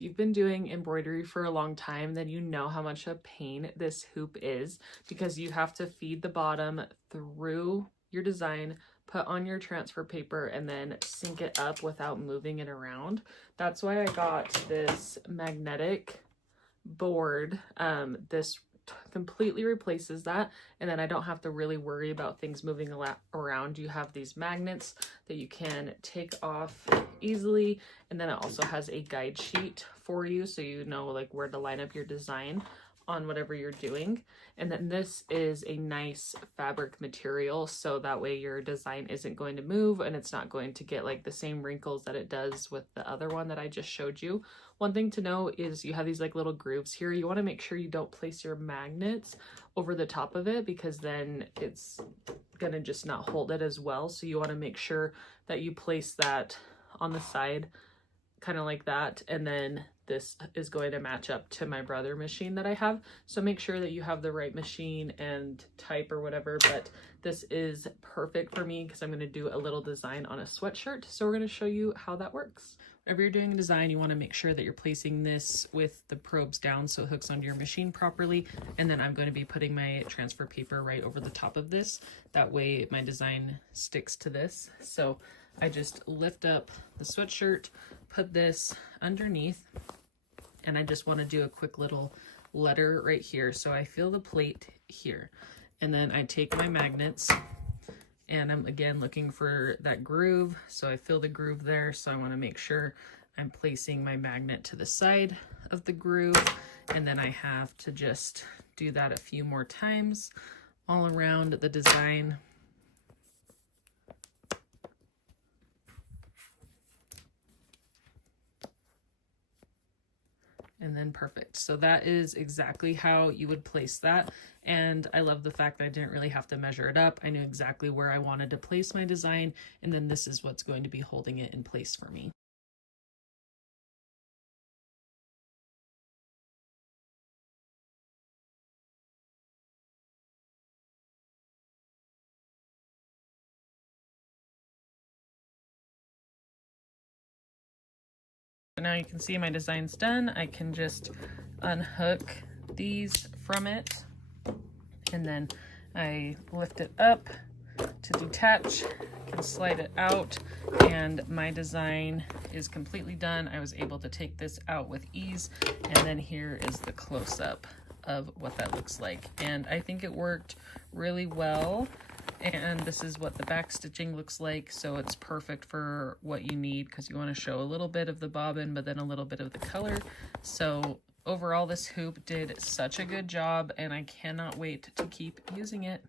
You've been doing embroidery for a long time, then you know how much a pain this hoop is, because you have to feed the bottom through your design, put on your transfer paper, and then sink it up without moving it around. That's why I got this magnetic board. This completely replaces that, and then I don't have to really worry about things moving around. You have these magnets that you can take off easily, and then it also has a guide sheet for you, so you know like where to line up your design on whatever you're doing. And then this is a nice fabric material, so that way your design isn't going to move and it's not going to get like the same wrinkles that it does with the other one that I just showed you. One thing to know is you have these like little grooves here. You want to make sure you don't place your magnets over the top of it, because then it's gonna just not hold it as well. So you want to make sure that you place that on the side, kind of like that, and then this is going to match up to my Brother machine that I have. So make sure that you have the right machine and type or whatever, but this is perfect for me because I'm going to do a little design on a sweatshirt. So we're going to show you how that works. Whenever you're doing a design, you want to make sure that you're placing this with the probes down so it hooks onto your machine properly. And then I'm going to be putting my transfer paper right over the top of this. That way my design sticks to this. So I just lift up the sweatshirt, put this underneath, and I just want to do a quick little letter right here. So I feel the plate here, and then I take my magnets, and I'm again looking for that groove. So I feel the groove there. So I want to make sure I'm placing my magnet to the side of the groove, and then I have to just do that a few more times all around the design. And then perfect. So that is exactly how you would place that. And I love the fact that I didn't really have to measure it up. I knew exactly where I wanted to place my design, and then this is what's going to be holding it in place for me. Now you can see my design's done. I can just unhook these from it, and then I lift it up to detach, I can slide it out, and my design is completely done. I was able to take this out with ease, and then here is the close-up of what that looks like. And I think it worked really well. And this is what the back stitching looks like, so it's perfect for what you need, because you want to show a little bit of the bobbin but then a little bit of the color. So overall, this hoop did such a good job, and I cannot wait to keep using it.